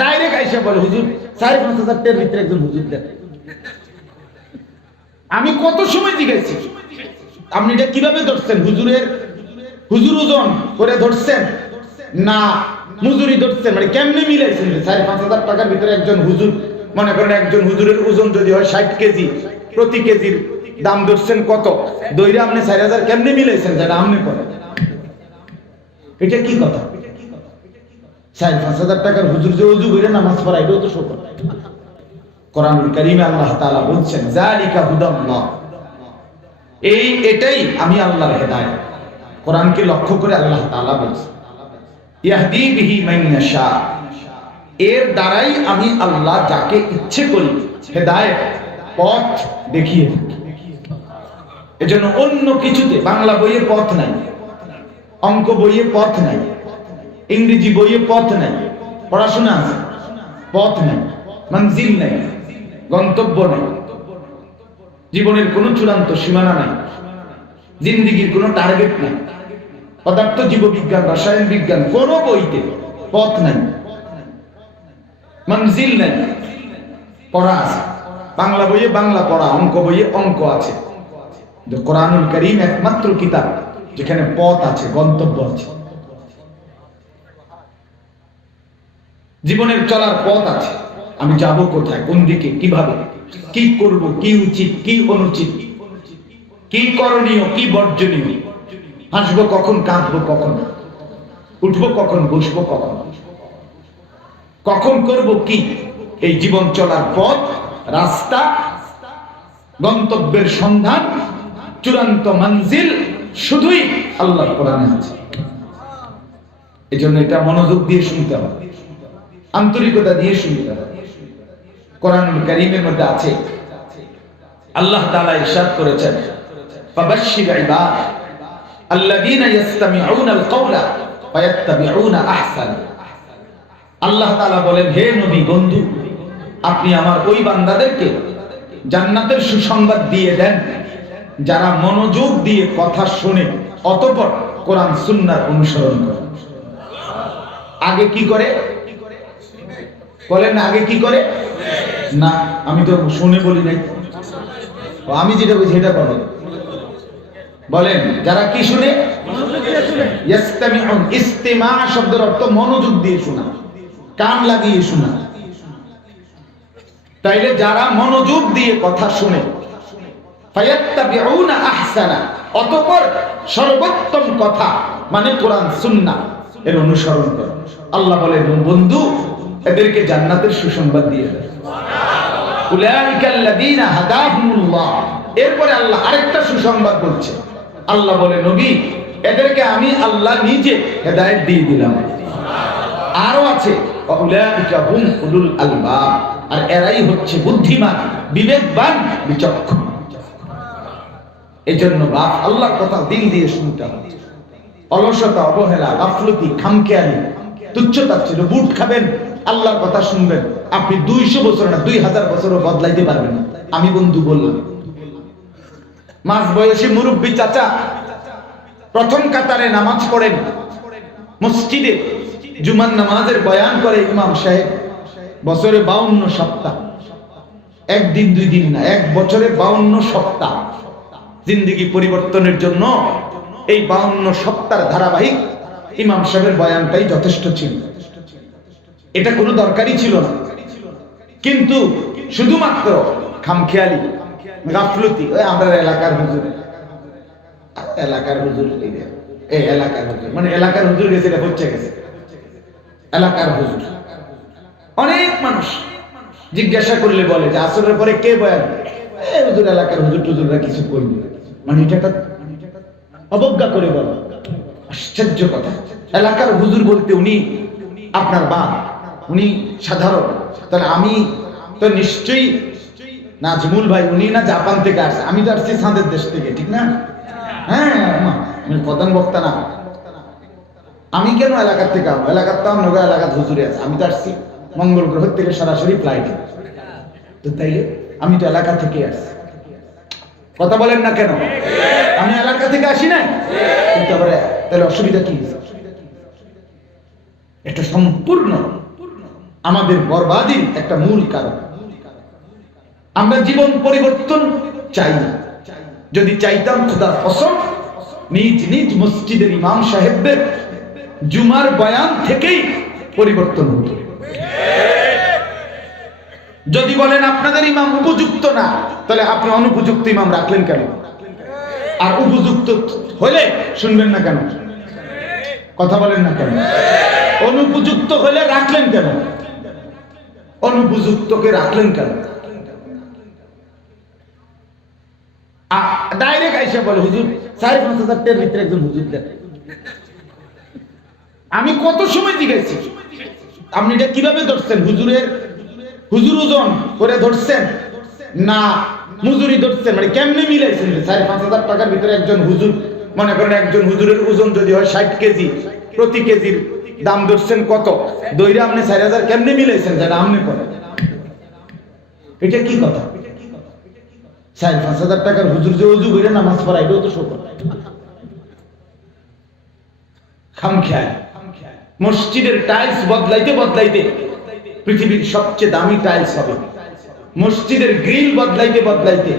Direct আইসা বলে হুজুর 4-5 হাজার টাকার ভিতরে একজন হুজুর দেন। আমি কত সময় জিজ্ঞাসি আপনি এটা কিভাবে ধরছেন, হুজুর ওজন করে ধরছেন না মজুরি ধরছেন, মানে কেমনে মিলাইছেন? 4-5 হাজার টাকার ভিতরে একজন হুজুর, মনে করেন একজন হুজুরের ওজন যদি হয় 60 কেজি, প্রতি কেজির দাম ধরছেন কত, দইরে আপনি 4,000 কেমনে মিলাইছেন? যেটা আপনি করেন এটা কি কথা? 4-5 হাজার টাকার হুজুর যে ওযু করে নামাজ পড়া, এটাও তো শোক। কোরআনুল কারীমে আল্লাহ তাআলা বলছেন যালিকা হুদাল্লাহ, এটাই আমি আল্লাহর হেদায়েত। কোরআনকে লক্ষ্য করে আল্লাহ তাআলা বলছেন ইয়াহদি বিহি মান ইয়াশা, এর দ্বারাই আমি আল্লাহ যাকে ইচ্ছে করি হেদায়েত পথ দেখিয়ে থাকি। এজন্য অন্য কিছুতে, বাংলা বইয়ে পথ নাই, অঙ্ক বইয়ে পথ নাই, ইংরেজি বইয়ে পথ নাই, পড়াশোনা আছে পথ নাই, মঞ্জিল নাই, গন্তব্য নাই, জীবনের কোনো চূড়ান্ত সীমানা নাই, জিন্দেগির কোনো টার্গেট নাই, পদার্থ জীববিজ্ঞান রসায়ন বিজ্ঞান কোনো বইতে পথ নাই, মঞ্জিল নাই। পড়া আছে, বাংলা বইয়ে বাংলা পড়া, অঙ্ক বইয়ে অঙ্ক আছে। কোরআনুল কারীম একমাত্র কিতাব যেখানে পথ আছে, গন্তব্য আছে, জীবনের চলার পথ আছে। আমি যাব কোথায়, কোন দিকে, কিভাবে, কি করব, কি উচিত, কি অনুচিত, কি করণীয়, কি বর্জনীয়, হাসবো কখন, কাঁদবো কখন, উঠবো কখন, বসবো কখন, কখন করব কি, এই জীবন চলার পথ, রাস্তা, গন্তব্যের সন্ধান, চূড়ান্ত মঞ্জিল শুধুই আল্লাহর কোরআনে আছে। এজন্য এটা মনোযোগ দিয়ে শুনতে হবে, আন্তরিকতা দিয়ে শুনতে হবে। কোরআনুল কারীমের মধ্যে আছে, আল্লাহ তাআলা ইরশাদ করেছেন ফাবাশশির ইবাদ আল্লাযীনা ইসতামিউনাল কাওলা ফায়াত্তাবিউনা আহসান। আল্লাহ তাআলা বলেন, হে নবী বন্ধু, আপনি আমার ওই বান্দাদেরকে জান্নাতের সুসংবাদ দিয়ে দেন যারা মনোযোগ দিয়ে কথা শুনে অতঃপর কোরআন সুন্নাহর অনুসরণ করে। আগে কি করে বলেন? আগে কি করে? না, আমি তো শুনে বলি নাই, আমি যেটা বলছি সেটা বলেন। বলেন, যারা কি শুনে? ইসতামিউন, ইস্তিমা শব্দের অর্থ মনোযোগ দিয়ে শোনা, কান লাগিয়ে শোনা। তাইলে যারা মনোযোগ দিয়ে কথা শুনে, ফায়াত্তাবিউনা আহসানা, অতঃপর সর্বোত্তম কথা মানে কোরআন সুন্নাহ এর অনুসরণ করে। আল্লাহ বলেন, বন্ধু এদেরকে জান্নাতের সুসংবাদ দিয়ে দেয়। উলাইকাল্লাযীনা হাদাহুমুল্লাহ। এরপরে আল্লাহ আরেকটা সুসংবাদ বলছে। আল্লাহ বলে, নবী এদেরকে আমি আল্লাহ নিজে হেদায়েত দিয়ে দিলাম। আরো আছে উলাইকা হুম উলুল আলবাব, আর এরাই হচ্ছে বুদ্ধিমান, বিবেকবান, বিচক্ষণ। এজন্য বাপ আল্লাহর কথা দিল দিয়ে শুনতে হবে। অলসতা, অবহেলা, গাফলতি, খামখেয়ালি, তুচ্ছতাচ্ছিল্য, বুট খাবেন, আল্লাহর কথা শুনবেন, আপনি 200 বছর না 2000 বছরও বদলাইতে পারবেন না। আমি বন্ধু বললাম, মাঝ বয়সী মুরব্বী চাচা প্রথম কাতারে নামাজ পড়েন, মসজিদে জুমার নামাজের বয়ান করে ইমাম সাহেব, বছরে 52 সপ্তাহ, একদিন 2 দিন না, 1 বছরে 52 সপ্তাহ। জিন্দেগি পরিবর্তনের জন্য এই 52 সপ্তাহের ধারাবাহিক ইমাম সাহেবের বয়ানটাই যথেষ্ট ছিল। এটা কোনো দরকারই ছিল না, কিন্তু শুধুমাত্র খামখেয়ালি, গাফলতি, ওই আমরা এলাকার হুজুর, এলাকার হুজুর, এই এলাকার হুজুর, মানে এলাকার হুজুর গেছে, এটা হচ্ছে গেছে এলাকার হুজুর। অনেক মানুষ জিজ্ঞাসা করলে বলে যে আসরের পরে কে বয়ান? এই হুজুর, এলাকার হুজুর টুজুররা কিছু করবে, মানে এটা একটা অবজ্ঞা করে বলে। আশ্চর্য কথা, এলাকার হুজুর বলতে উনি আপনার বাপ, উনি সাধারণ, তাহলে আমি তো নিশ্চয়ই নাজমুল ভাই, উনি না জাপান থেকে আসছে, আমি তো আসছি সাঁদের দেশ থেকে, ঠিক না? হ্যাঁ, আমি প্রধান বক্তা না, আমি কেন এলাকার থেকে আসবো? এলাকার তো নগা এলাকার হুজুরে আছে, আমি তো আসছি মঙ্গল গ্রহ থেকে সরাসরি ফ্লাইটে, তো তাইলে আমি তো এলাকা থেকে আসছি। কথা বলেন না কেন? আমি এলাকা থেকে আসি না, কিন্তু আবার তাহলে অসুবিধা কি? এটা সম্পূর্ণ আমাদের বরবাদির একটা মূল কারণ। আমরা জীবন পরিবর্তন চাই না। যদি চাইতাম খোদার কসম নিজ নিজ মসজিদের ইমাম সাহেবদের জুমার বয়ান থেকেই পরিবর্তন হতো। যদি বলেন আপনাদের ইমাম উপযুক্ত না, তাহলে আপনি অনুপযুক্ত ইমাম রাখলেন কেন? আর উপযুক্ত হলে শুনবেন না কেন? কথা বলেন না কেন? অনুপযুক্ত হলে রাখলেন কেন? অনুপযুক্তকে রাখলেন কেন? ডাইরেক্ট আইসা বলে হুজুর ৫,৫০০ টাকার ভিতরে একজন হুজুর দেন। আমি কত সময় জিজ্ঞাসি আপনি এটা কিভাবে ধরছেন? হুজুর ওজন করে ধরছেন না মজুরি ধরছেন? মানে কেমনে মিলাইছেন ৫,৫০০ টাকার ভিতরে একজন হুজুর? মনে করেন একজন হুজুরের ওজন যদি হয় ৬০ কেজি, প্রতি কেজির দাম ধরছেন কত? দইরা আপনি ৪,০০০ কেমনে মিলাইছেন? যারা আপনি করেন এটা কি কথা? ৫,৫০০ টাকার হুজুর যে ওযু করে নামাজ পড়ায় এটাও তো শোক। খামখেয়াল। মসজিদের টাইলস বদলাইতে বদলাইতে পৃথিবীর সবচেয়ে দামি টাইলস হবে। মসজিদের গ্রিল বদলাইতে বদলাইতে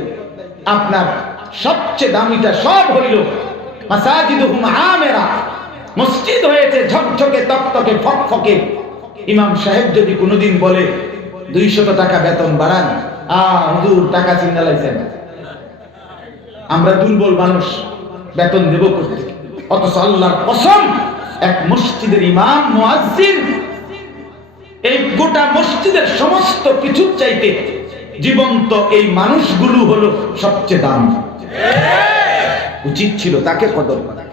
আপনার সবচেয়ে দামিটা সব হইল মাসাজিদুহুম আমেরা। মসজিদ হয়েছে ঝকঝকে তকতকে ফকফকে। ইমাম সাহেব যদি কোনোদিন বলে ২০০ টাকা বেতন বাড়ান, হুজুর টাকা চিন্তা লাইছেন, আমরা দুর্বল মানুষ, বেতন দেব করতে। অথচ আল্লাহর কসম এক মসজিদের ইমাম মুয়াজ্জিন এই গোটা মসজিদের সমস্ত কিছু চাইতে জীবন্ত এই মানুষগুলো হলো সবচেয়ে দামি। উচিত ছিল তাকে কদর করা।